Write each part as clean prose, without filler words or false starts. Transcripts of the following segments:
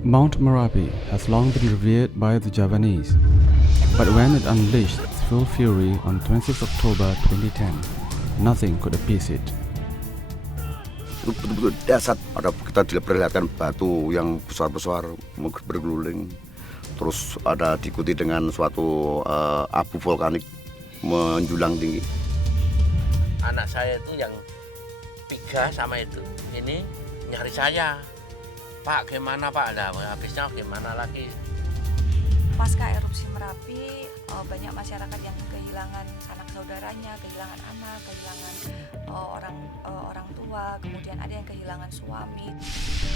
Mount Merapi has long been revered by the Javanese, but when it unleashed its full fury on 26 October 2010, nothing could appease it. Itu betul-betul dahsyat. Kita diperlihatkan batu yang besar-besar bergeluling, terus ada diikuti dengan suatu abu vulkanik menjulang tinggi. Anak saya itu yang 3 sama itu, ini nyari saya, Pak gimana Pak, nah habisnya gimana lagi. Pasca erupsi Merapi, banyak masyarakat yang kehilangan sanak saudaranya, kehilangan anak, kehilangan orang tua, kemudian ada yang kehilangan suami.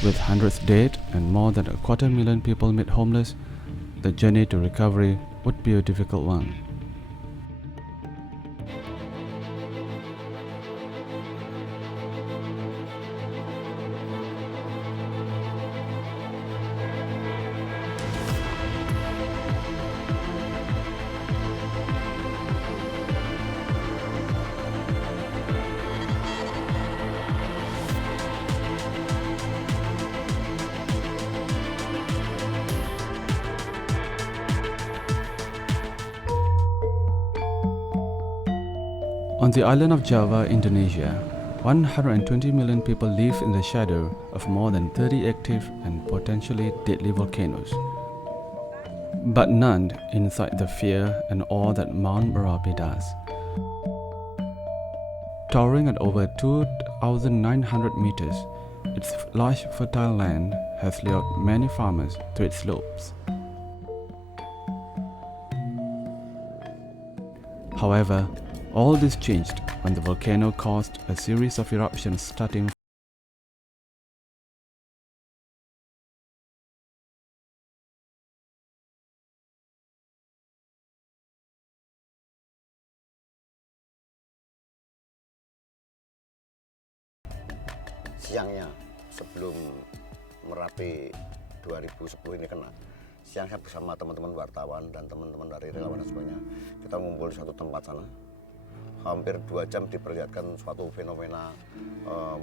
With hundreds dead and more than 250,000 people made homeless, the journey to recovery would be a difficult one. On the island of Java, Indonesia, 120 million people live in the shadow of more than 30 active and potentially deadly volcanoes. But none inside the fear and awe that Mount Merapi does. Towering at over 2,900 meters, its lush fertile land has lured many farmers to its slopes. However, all this changed when the volcano caused a series of eruptions starting Siangnya sebelum Merapi 2010 ini kena, siangnya bersama teman-teman wartawan dan teman-teman dari relawan dan sebagainya, kita ngumpul di satu tempat sana. Hampir 2 jam diperlihatkan suatu fenomena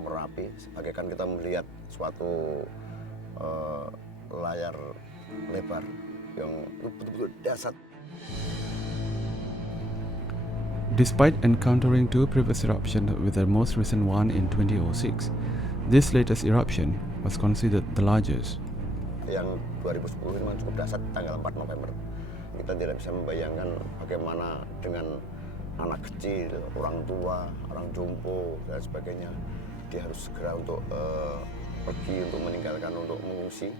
Merapi, bagaikan kita melihat suatu layar lebar yang betul-betul dahsyat. Despite encountering 2 previous eruptions, with the most recent one in 2006, this latest eruption was considered the largest. Yang 2010 memang cukup dahsyat, tanggal 4 November. Kita tidak bisa membayangkan bagaimana dengan anak kecil, orang tua, orang jompo dan sebagainya, dia harus segera untuk pergi untuk meninggalkan, untuk mengungsi.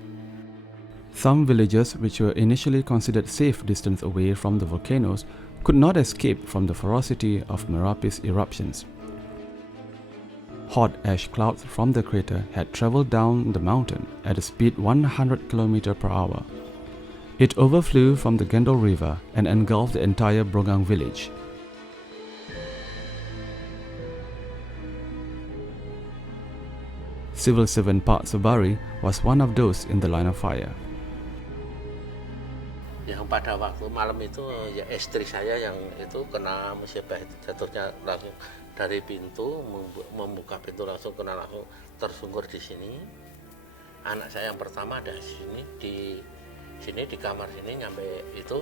Some villages which were initially considered safe distance away from the volcanoes could not escape from the ferocity of Merapi's eruptions. Hot ash clouds from the crater had traveled down the mountain at a speed 100 km per hour. It overflew from the Gendol River and engulfed the entire Brogang village. Civil servant Pak Sobari was one of those in the line of fire. Yang pada waktu malam itu ya istri saya yang itu kena musibah itu, jatuhnya langsung dari pintu, membuka pintu langsung kena, langsung tersungkur di sini. Anak saya yang pertama ada di sini di kamar sini, nyampe itu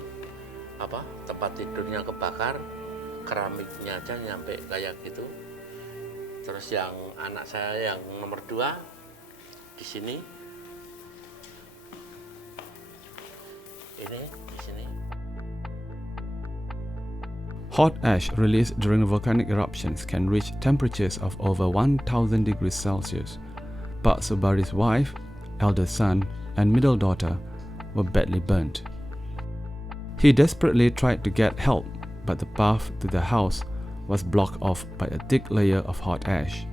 tempat tidurnya kebakar, keramiknya aja nyampe kayak gitu. Terus yang anak saya yang nomor 2 di sini, ini di sini. Hot ash released during volcanic eruptions can reach temperatures of over 1,000 degrees Celsius. Pak Sobari's wife, eldest son, and middle daughter were badly burnt. He desperately tried to get help, but the path to the house was blocked off by a thick layer of hot ash.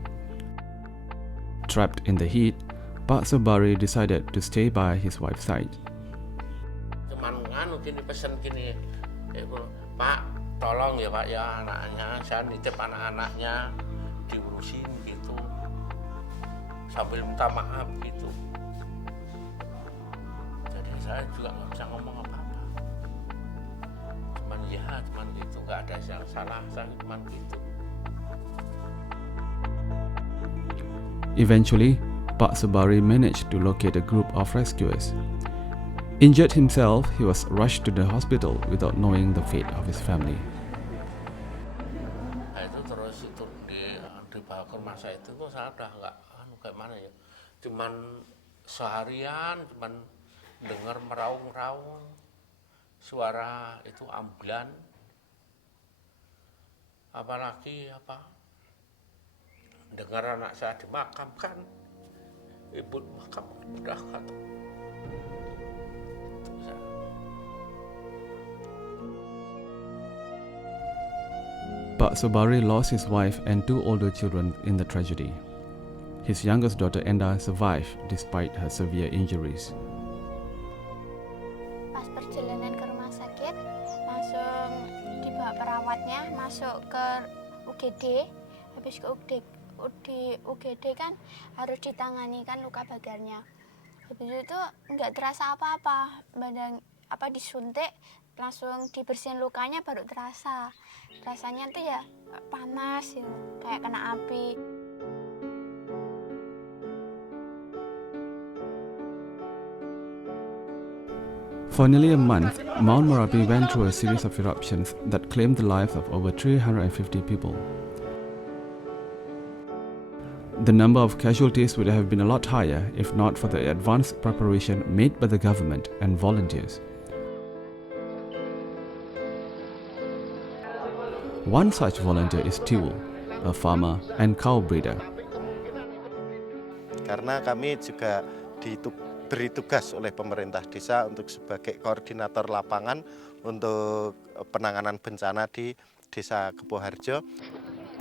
Trapped in the heat, Pak Sobari decided to stay by his wife's side. Cuman gini pesen gini, Pak tolong ya Pak ya, anaknya saya nitip anak-anaknya diurusin gitu, sambil minta maaf gitu. Jadi saya juga nggak bisa ngomong apa-apa, cuman gitu, nggak ada yang salah, saya cuman gitu. Eventually, Pak Subari managed to locate a group of rescuers. Injured himself, he was rushed to the hospital without knowing the fate of his family. Nah itu terus itu dibawa ke rumah sakit itu saya udah nggak kayak mana ya, cuman seharian cuman dengar meraung-raung suara itu ambulan, apalagi dengar anak saya dimakamkan, ibu makam udah kata. Pak Subari lost his wife and 2 older children in the tragedy. His youngest daughter Enda survived despite her severe injuries. Pas perjalanan ke rumah sakit, langsung dibawa perawatnya masuk ke UGD. Habis ke UGD kan harus ditangani kan luka bagarnya. Habis itu nggak terasa apa-apa, badan disuntik, langsung dibersihin lukanya baru terasa. Rasanya tuh ya panas, ya, kayak kena api. For nearly a month, Mount Merapi went through a series of eruptions that claimed the lives of over 350 people. The number of casualties would have been a lot higher if not for the advanced preparation made by the government and volunteers. One such volunteer is Tiwul, a farmer and cow breeder. Karena kami juga diberi tugas oleh pemerintah desa untuk sebagai koordinator lapangan untuk penanganan bencana di Desa Keboharjo.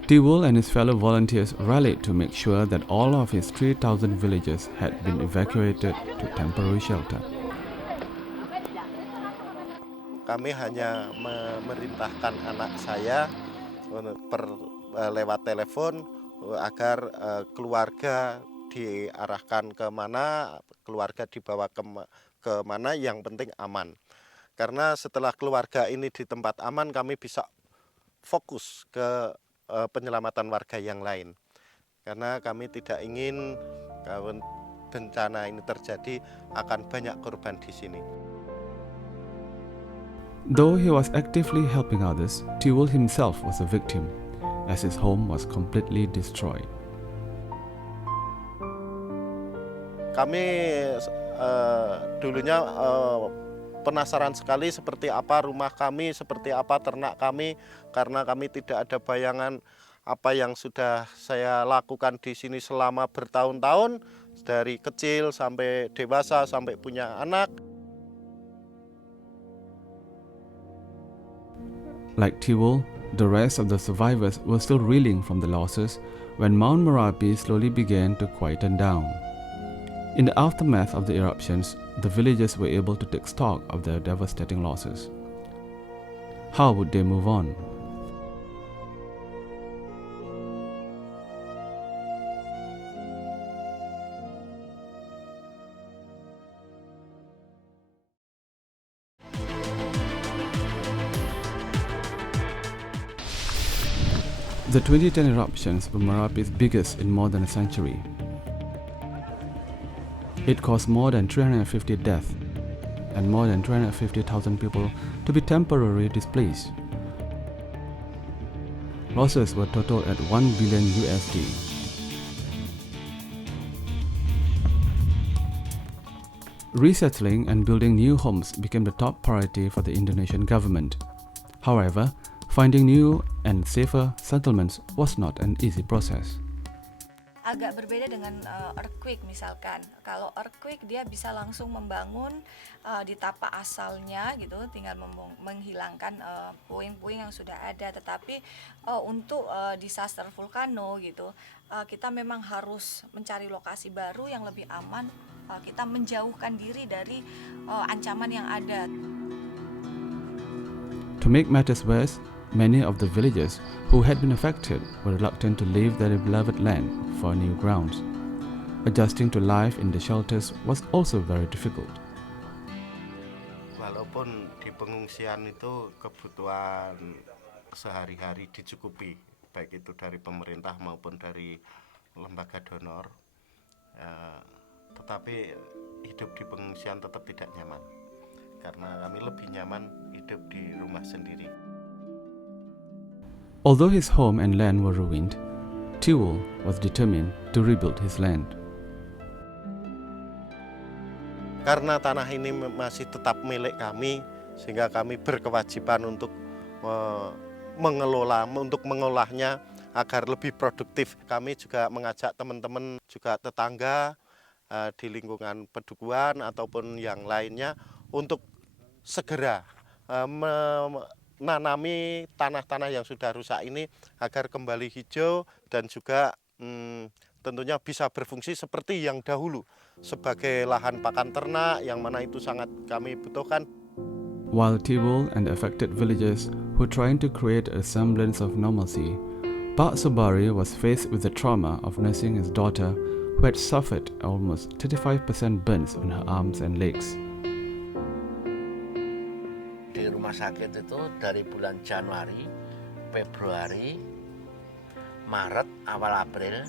Tiwul and his fellow volunteers rallied to make sure that all of his 3,000 villages had been evacuated to temporary shelter. Kami hanya memerintahkan anak saya lewat telepon agar keluarga diarahkan ke mana, keluarga dibawa ke mana, yang penting aman. Karena setelah keluarga ini di tempat aman, kami bisa fokus ke penyelamatan warga yang lain. Karena kami tidak ingin bencana ini terjadi, akan banyak korban di sini. Though he was actively helping others, Tiwul himself was a victim, as his home was completely destroyed. Kami dulunya penasaran sekali seperti apa rumah kami, seperti apa ternak kami, karena kami tidak ada bayangan apa yang sudah saya lakukan di sini selama bertahun-tahun, dari kecil sampai dewasa sampai punya anak. Like Tiwul, the rest of the survivors were still reeling from the losses when Mount Merapi slowly began to quieten down. In the aftermath of the eruptions, the villagers were able to take stock of their devastating losses. How would they move on? The 2010 eruptions were Merapi's biggest in more than a century. It caused more than 350 deaths and more than 350,000 people to be temporarily displaced. Losses were totaled at $1 billion USD. Resettling and building new homes became the top priority for the Indonesian government. However, finding new and safer settlements was not an easy process. Agak berbeda dengan earthquake misalkan. Kalau earthquake dia bisa langsung membangun di tapak asalnya gitu, tinggal menghilangkan puing-puing yang sudah ada. Tetapi untuk disaster vulkano gitu, kita memang harus mencari lokasi baru yang lebih aman. Kita menjauhkan diri dari ancaman yang ada. To make matters worse, many of the villagers who had been affected were reluctant to leave their beloved land for new grounds. Adjusting to life in the shelters was also very difficult. Walaupun di pengungsian itu kebutuhan sehari-hari dicukupi, baik itu dari pemerintah maupun dari lembaga donor. Tetapi hidup di pengungsian tetap tidak nyaman, karena kami lebih nyaman hidup di rumah sendiri. Although his home and land were ruined, Tiwul was determined to rebuild his land. Karena tanah ini masih tetap milik kami, sehingga kami berkewajiban untuk mengolahnya agar lebih produktif. Kami juga mengajak teman-teman, juga tetangga di lingkungan pedukuhan ataupun yang lainnya untuk segera menanami tanah-tanah yang sudah rusak ini agar kembali hijau dan juga tentunya bisa berfungsi seperti yang dahulu sebagai lahan pakan ternak, yang mana itu sangat kami butuhkan. While Tiwul and the affected villagers were trying to create a semblance of normalcy, Pak Sobari was faced with the trauma of nursing his daughter, who had suffered almost 35% burns on her arms and legs. Di rumah sakit itu dari bulan Januari, Februari, Maret, awal April,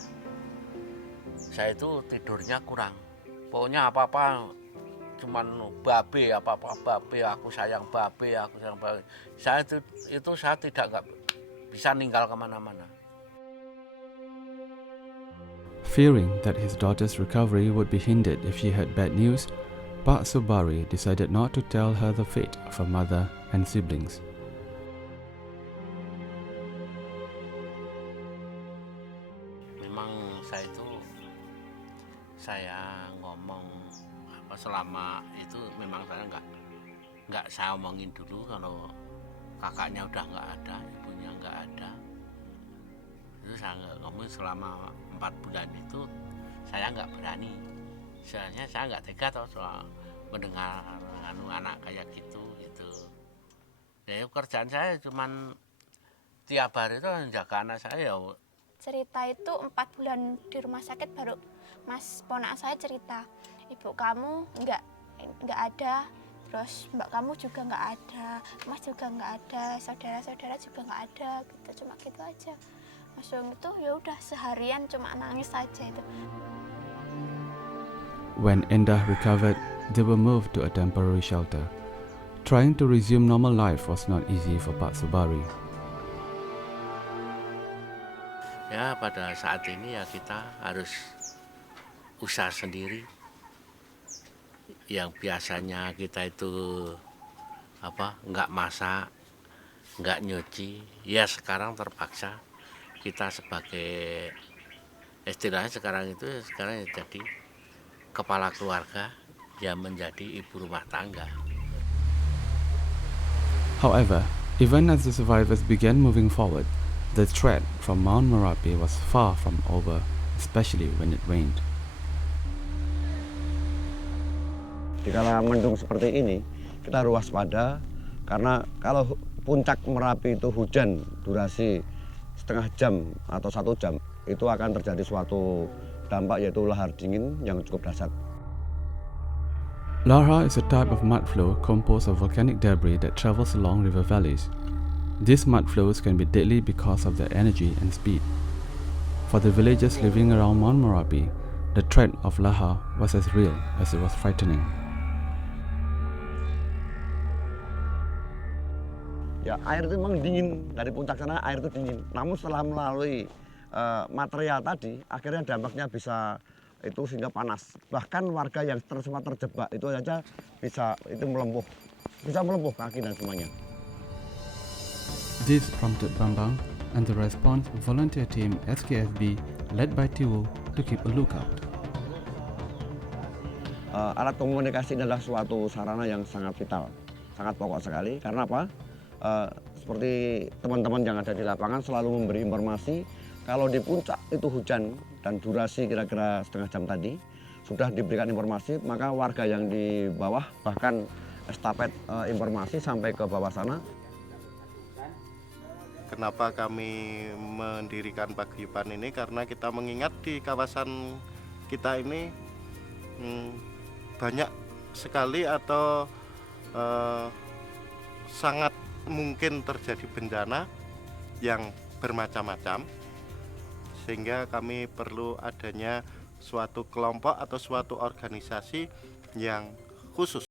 saya itu tidurnya kurang. Pokoknya apa-apa cuman babe, apa-apa babe, aku sayang babe. Saya itu saya tidak bisa ninggal kemana-mana. Fearing that his daughter's recovery would be hindered if she heard bad news, Pak Sobari decided not to tell her the fate of her mother and siblings. Memang saya ngomong selama itu memang saya nggak saya omongin dulu kalau kakaknya udah nggak ada, ibunya nggak ada. Itu saya ngomong selama 4 bulan itu saya nggak berani. Soalnya saya nggak tega soal mendengar anak kayak gitu. Ya kerjaan saya cuman tiap hari itu menjaga anak saya. Cerita itu 4 bulan di rumah sakit baru Mas ponak saya cerita, ibu kamu nggak ada, terus mbak kamu juga nggak ada, mas juga nggak ada, saudara-saudara juga nggak ada, gitu, cuma gitu aja. Langsung itu ya udah seharian cuma nangis saja itu. When Endah recovered, they were moved to a temporary shelter. Trying to resume normal life was not easy for Pak Sobari. Ya pada saat ini ya kita harus usaha sendiri. Yang biasanya kita itu nggak masak, nggak nyuci, ya sekarang terpaksa kita sebagai istilahnya sekarang jadi kepala keluarga, ya menjadi ibu rumah tangga. However, even as the survivors began moving forward, the threat from Mount Merapi was far from over, especially when it rained. Di kala mendung seperti ini, kita harus waspada karena kalau puncak Merapi itu hujan durasi setengah jam atau 1 jam, itu akan terjadi suatu dampak yaitu lahar dingin yang cukup dahsyat. Lahar is a type of mud flow composed of volcanic debris that travels along river valleys. These mud flows can be deadly because of their energy and speed. For the villagers living around Mount Merapi, the threat of lahar was as real as it was frightening. Ya, air itu memang dingin, dari puncak sana air itu dingin. Namun setelah melalui material tadi, akhirnya dampaknya bisa itu sehingga panas. Bahkan warga yang sempat terjebak itu saja bisa melempuh kaki dan semuanya. This prompted Bambang and the response volunteer team SKFB led by Tiwul to keep a lookout. Alat komunikasi adalah suatu sarana yang sangat vital, sangat pokok sekali. Karena apa? Seperti teman-teman yang ada di lapangan selalu memberi informasi kalau di puncak itu hujan dan durasi kira-kira setengah jam tadi sudah diberikan informasi, maka warga yang di bawah bahkan estafet informasi sampai ke bawah sana. Kenapa kami mendirikan paguyuban ini? Karena kita mengingat di kawasan kita ini banyak sekali atau sangat mungkin terjadi bencana yang bermacam-macam, sehingga kami perlu adanya suatu kelompok atau suatu organisasi yang khusus.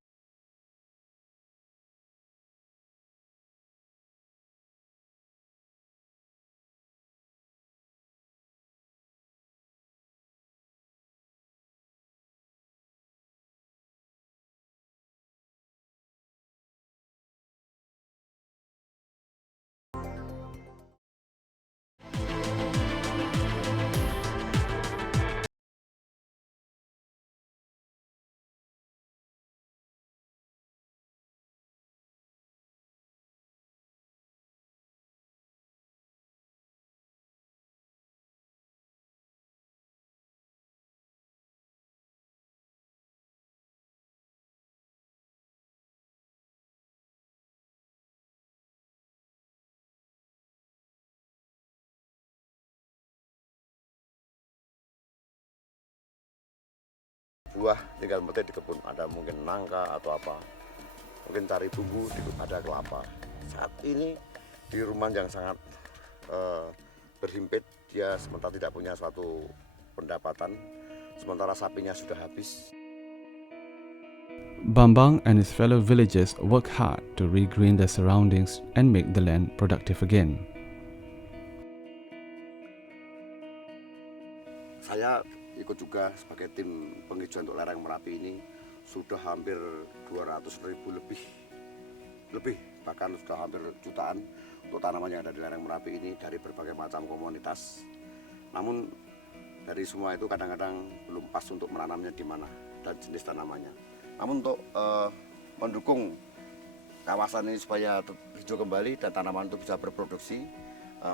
Buah tinggal metik di kebun, ada mungkin nangka atau apa, mungkin cari bumbu ada kelapa. Saat ini di rumah yang sangat berhimpit, dia sementara tidak punya suatu pendapatan, sementara sapinya sudah habis. Bambang and his fellow villagers work hard to regreen their surroundings and make the land productive again. Saya ikut juga sebagai tim penghijauan untuk lereng Merapi ini, sudah hampir 200.000 lebih, bahkan sudah hampir jutaan untuk tanaman yang ada di lereng Merapi ini dari berbagai macam komunitas. Namun dari semua itu kadang-kadang belum pas untuk menanamnya di mana dan jenis tanamannya. Namun untuk mendukung kawasan ini supaya hijau kembali dan tanaman itu bisa berproduksi,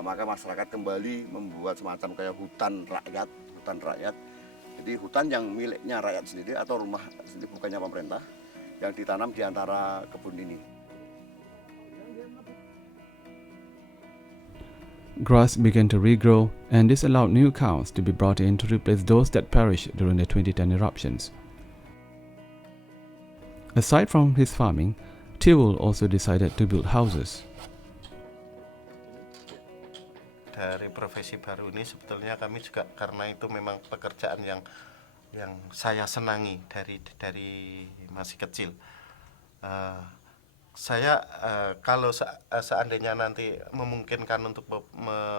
maka masyarakat kembali membuat semacam kayak hutan rakyat. Jadi hutan yang miliknya rakyat sendiri atau rumah sendiri, bukannya pemerintah, yang ditanam di antara kebun ini. Grass began to regrow, and this allowed new cows to be brought in to replace those that perished during the 2010 eruptions. Aside from his farming, Tiwul also decided to build houses. Dari profesi baru ini sebetulnya kami juga, karena itu memang pekerjaan yang saya senangi dari masih kecil. Saya kalau seandainya nanti memungkinkan untuk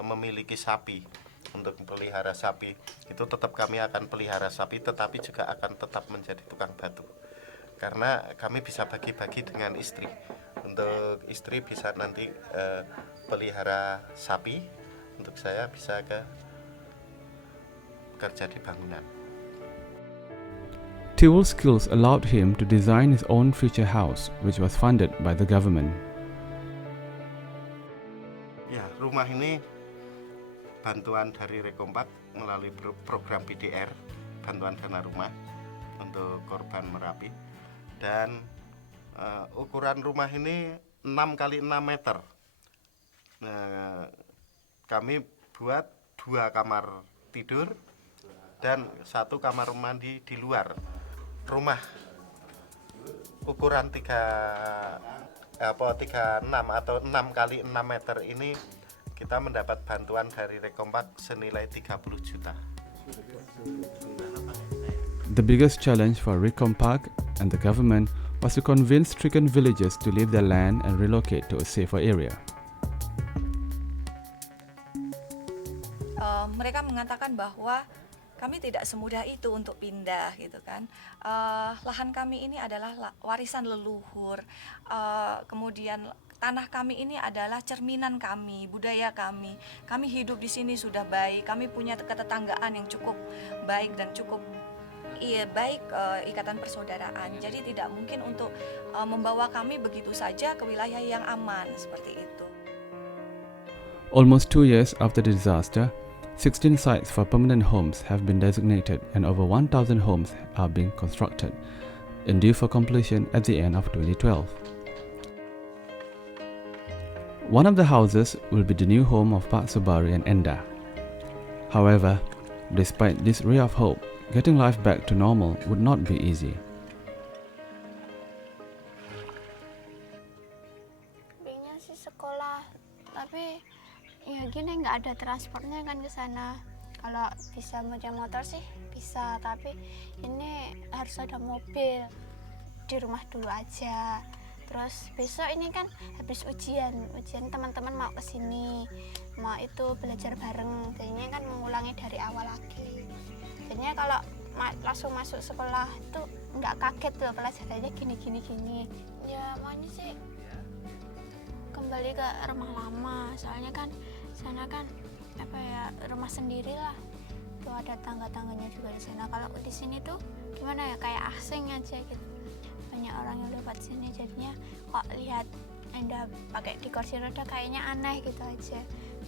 memiliki sapi, untuk pelihara sapi, itu tetap kami akan pelihara sapi, tetapi juga akan tetap menjadi tukang batu. Karena kami bisa bagi-bagi dengan istri. Untuk istri bisa nanti pelihara sapi, untuk saya bisa kerja di bangunan. Tiwul's skills allowed him to design his own future house, which was funded by the government. Ya, rumah ini bantuan dari Rekompak melalui program BDR, bantuan dana rumah untuk korban Merapi. Dan ukuran rumah ini 6 x 6 meter. Kami buat 2 kamar tidur dan 1 kamar mandi di luar. Rumah ukuran 36 atau 6 x 6 meter ini kita mendapat bantuan dari Rekompak senilai 30 juta. The biggest challenge for Rekompak and the government was to convince stricken villagers to leave their land and relocate to a safer area. Mereka mengatakan bahwa kami tidak semudah itu untuk pindah gitu kan. Lahan kami ini adalah warisan leluhur, kemudian tanah kami ini adalah cerminan kami, budaya kami. Kami hidup di sini sudah baik, kami punya ketetanggaan yang cukup baik dan cukup baik, ikatan persaudaraan. Jadi tidak mungkin untuk membawa kami begitu saja ke wilayah yang aman seperti itu. Almost 2 years after the disaster, 16 sites for permanent homes have been designated and over 1,000 homes are being constructed, and due for completion at the end of 2012. One of the houses will be the new home of Pak Subari and Enda. However, despite this ray of hope, getting life back to normal would not be easy. Pengennya sih sekolah, tapi ya gini nggak ada transportnya kan ke sana. Kalau bisa punya motor sih bisa, tapi ini harus ada mobil. Di rumah dulu aja. Terus besok ini kan habis ujian teman-teman mau kesini, mau itu belajar bareng, jadinya kan mengulangi dari awal lagi. Jadinya kalau langsung masuk sekolah tuh nggak kaget tuh pelajarannya gini. Ya maunya sih kembali ke rumah lama, soalnya kan sana kan apa ya, rumah sendiri lah, tuh ada tangga-tangganya juga di sana. Kalau di sini tuh gimana ya, kayak asing aja gitu, banyak orang yang lewat sini, jadinya kok lihat Enda pakai di kursi roda kayaknya aneh gitu aja.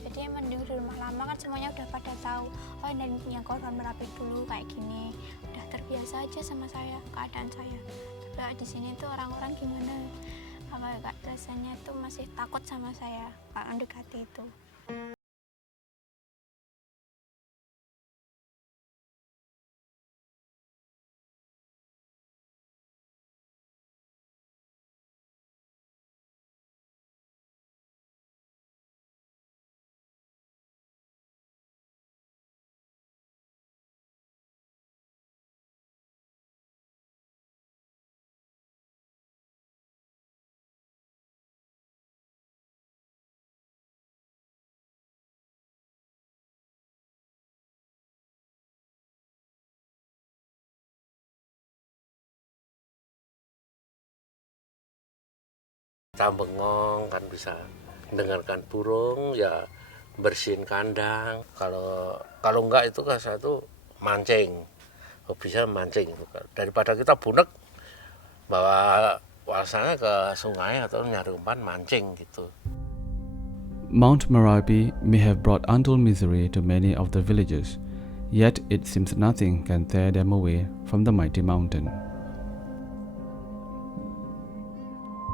Jadi mending di rumah lama kan semuanya udah pada tahu, oh Enda punya korban Merapi dulu kayak gini, udah terbiasa aja sama saya, keadaan saya. Tapi di sini tuh orang-orang gimana, apa rasanya tuh masih takut sama saya kalau mendekati itu. Kita bengong kan bisa dengarkan burung, ya bersihin kandang. Kalau enggak itu kan saya tuh mancing, bisa mancing itu kan. Daripada kita bunek bawa walasanya ke sungai atau nyari umpan mancing gitu. Mount Merapi may have brought untold misery to many of the villagers, yet it seems nothing can tear them away from the mighty mountain.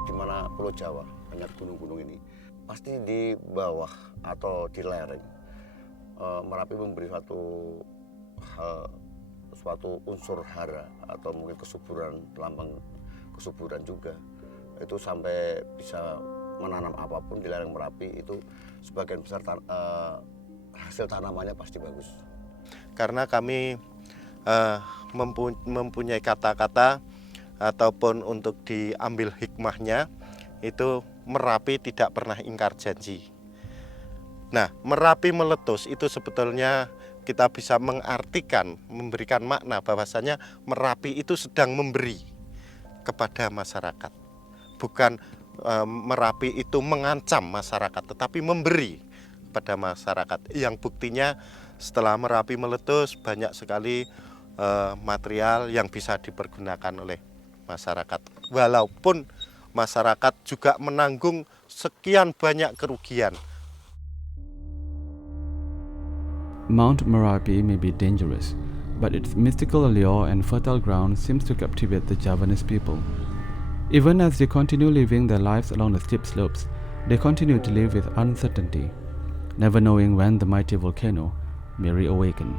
Di mana Pulau Jawa banyak gunung-gunung ini, pasti di bawah atau di lereng Merapi memberi suatu unsur hara atau mungkin kesuburan, lambang kesuburan juga. Itu sampai bisa menanam apapun di lereng Merapi itu sebagian besar hasil tanamannya pasti bagus. Karena kami mempunyai kata-kata ataupun untuk diambil hikmahnya, itu Merapi tidak pernah ingkar janji. Nah, Merapi meletus itu sebetulnya kita bisa mengartikan, memberikan makna bahwasanya Merapi itu sedang memberi kepada masyarakat. Bukan Merapi itu mengancam masyarakat, tetapi memberi pada masyarakat. Yang buktinya setelah Merapi meletus, banyak sekali material yang bisa dipergunakan oleh masyarakat. Walaupun masyarakat juga menanggung sekian banyak kerugian. Mount Merapi may be dangerous, but its mystical allure and fertile ground seems to captivate the Javanese people. Even as they continue living their lives along the steep slopes, they continue to live with uncertainty, never knowing when the mighty volcano may reawaken.